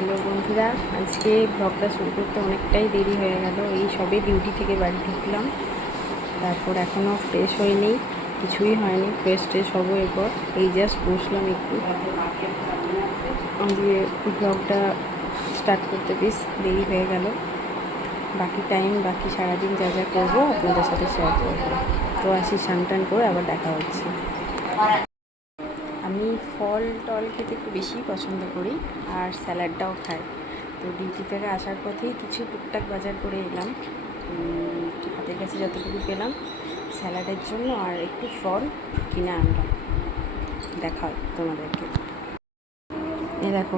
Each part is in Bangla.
হ্যালো বন্ধুরা, আজকে ব্লগটা শুরু করতে অনেকটাই দেরি হয়ে গেল। এই সবে ডিউটি থেকে বাড়ি ঢুকলাম, তারপর এখনও ফ্রেশ হয়নি, কিছুই হয়নি। ফ্রেশ ট্রেশ হবো এরপর। এই জাস্ট বসলাম একটু, দিয়ে ব্লগটা স্টার্ট করতে বেশ দেরি হয়ে গেল। বাকি টাইম, বাকি সারাদিন যা যা করবো আপনাদের সাথে শেয়ার করবো। তো আসি, স্নান টান করে আবার দেখা হচ্ছে। আমি ফল টল খেতে একটু বেশিই পছন্দ করি, আর স্যালাডটাও খাই। তো ডিউটি থেকে আসার পথেই কিছু টুকটাক বাজার করে এলাম, হাতের কাছে যতটুকু পেলাম স্যালাডের জন্য, আর একটু ফল কিনে আনলাম। দেখা তোমাদেরকে। এই দেখো,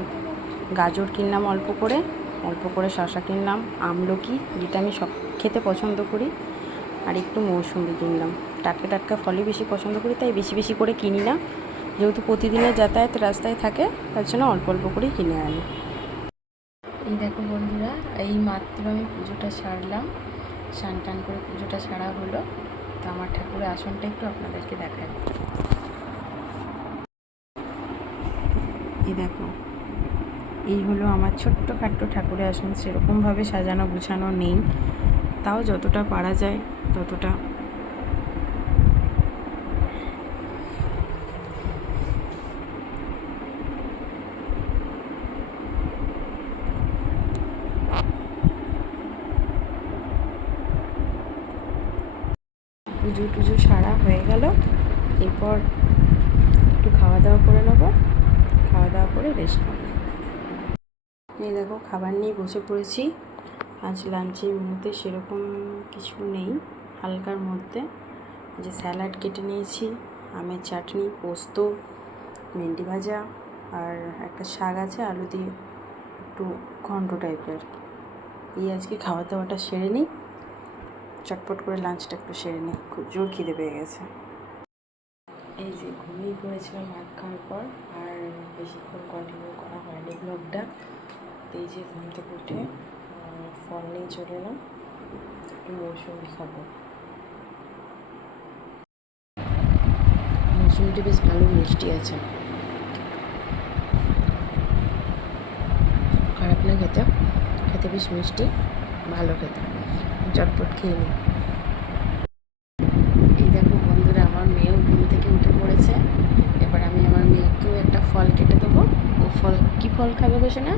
গাজর কিনলাম অল্প করে শসা কিনলাম, আমলকি যেটা আমি সব খেতে পছন্দ করি, আর একটু মৌসুমি কিনলাম। টাটকা টাটকা ফলই বেশি পছন্দ করি, তাই বেশি বেশি করে কিনি না। যেহেতু প্রতিদিনের যাতায়াত রাস্তায় থাকে, তার জন্য অল্প অল্প করেই কিনে আনি। এই দেখো বন্ধুরা, এই মাত্র আমি পুজোটা সারলাম, স্নান টান করে পুজোটা সারা হলো। তো আমার ঠাকুরের আসনটা একটু আপনাদেরকে দেখাই। এই দেখো, এই হলো আমার ছোট্ট খাট্ট ঠাকুরের আসন। সেরকমভাবে সাজানো গুছানো নেই, তাও যতটা পারা যায় ততটা। পুজো টুজো সারা হয়ে গেল, এরপর একটু খাওয়া দাওয়া করে নেবো। খাওয়া দাওয়া করে রেস্ট নেবো। এই দেখো, খাবার নিয়ে বসে পড়েছি। আজ লাঞ্চের মেনুতে সেরকম কিছু নেই, হালকার মধ্যে যে স্যালাড কেটে নিয়েছি, আমের চাটনি, পোস্ত, ভেন্ডি ভাজা, আর একটা শাক আছে আলু দিয়ে, একটু ঘন্ট টাইপের। এই আজকে খাওয়া দাওয়াটা সেরে নিই, চটপট করে লাঞ্চটা একটু সেরে নিই, খুব জোর খিদে পেয়ে গেছে। এই যে ঘুমিয়ে পড়েছিলাম ভাত খাওয়ার পর, আর বেশিক্ষণ কন্টিনিউ করা হয়নি ব্লগটা। এই যে ঘুম থেকে উঠে ফল নিয়ে চলে এলাম, একটু মৌসুমি খাবো। মৌসুমিটা বেশ ভালো মিষ্টি আছে, খারাপ না খেতে, খেতে বেশ মিষ্টি, ভালো খেতে। চটপট খেয়ে নিই। এই দেখো বন্ধুরা, আমার মেয়েও ঘুম থেকে উঠে পড়েছে। এবার আমি আমার মেয়েকেও একটা ফল কেটে দেবো। ও ফল, কি ফল খাবে গো সোনা?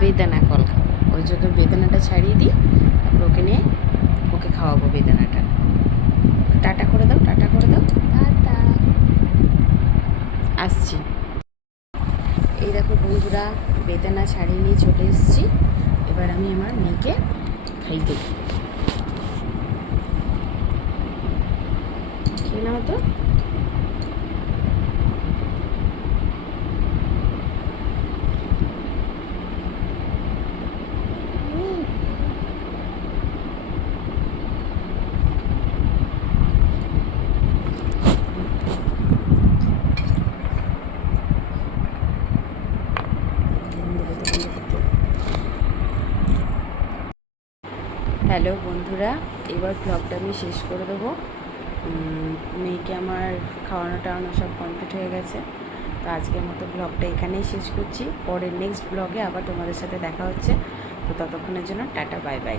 বেদানা ফল খাবে। ওই জন্য বেদানাটা ছাড়িয়ে দিই, তারপর ওকে নিয়ে ওকে খাওয়াবো বেদানাটা। টাটা করে দাও, টাটা করে দাও। আসছি। এই দেখো বন্ধুরা, বেদানা ছাড়িয়ে নিয়ে চলে এসেছি। এবার আমি আমার মেয়েকে খাই দেব। খেয়ে নাও তো। হ্যালো বন্ধুরা, এবার ব্লগটা আমি শেষ করে দেবো। মেয়েকে আমার খাওয়ানো টাওয়ানো সব কমপ্লিট হয়ে গেছে। তো আজকের মতো ব্লগটা এখানেই শেষ করছি। পরের নেক্সট ব্লগে আবার তোমাদের সাথে দেখা হচ্ছে। তো ততক্ষণের জন্য টাটা, বাই বাই।